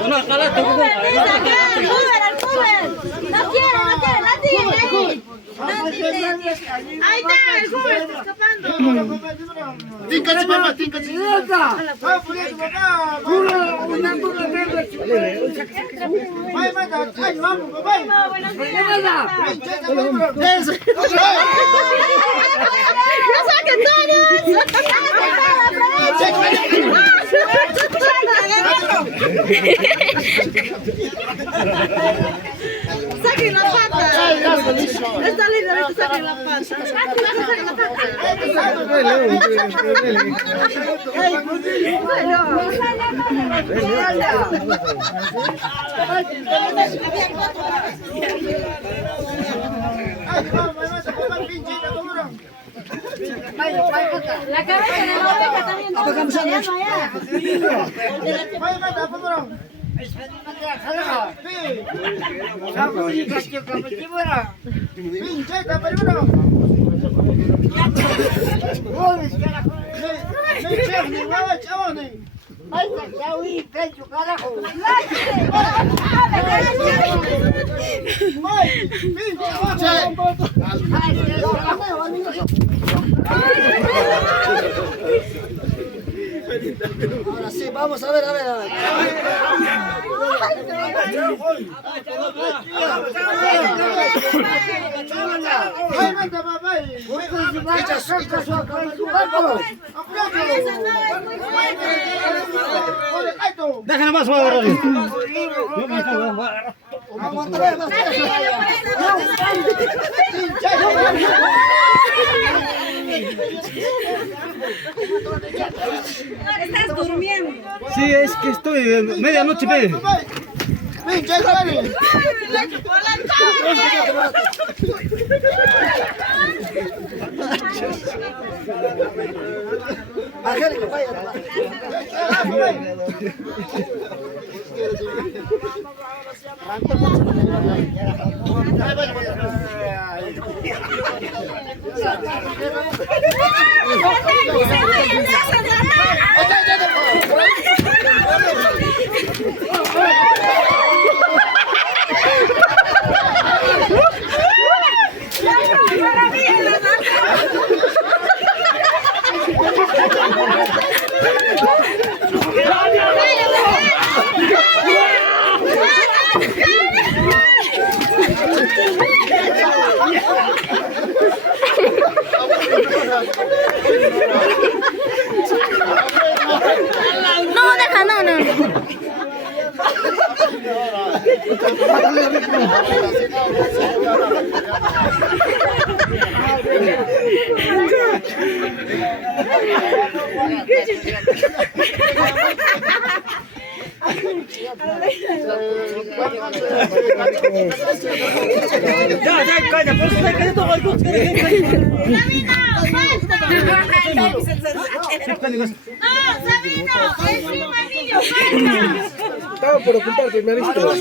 Bueno, acá la tengo. ¡Al Cuber! ¡No quiere, la tiene ahí! ¡Ahí está, el Cuber está escapando! Tincachi, mamá, tincachi. ¡No saquen todos! ¡Saquen la pata! Está lindo, saquen la pata. ¡Saquen la pata! La cabeza de la oveja también. Apagamos allá. Ahora sí, vamos a ver, a ver. Déjala más, va a agarrar. Estás durmiendo. Sí, es que estoy medianoche, ve. Angélica, vaya. No, deja, no. Ya, calla, por eso calla todo. No, Sabino, encima niño, Estaba por ocultar primerito.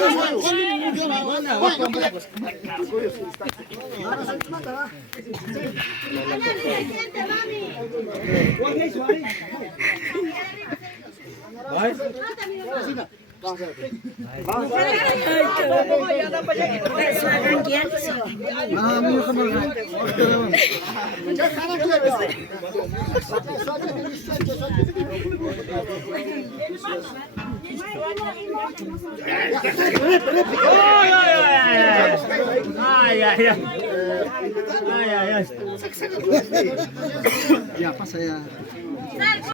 Ya, pasa ya.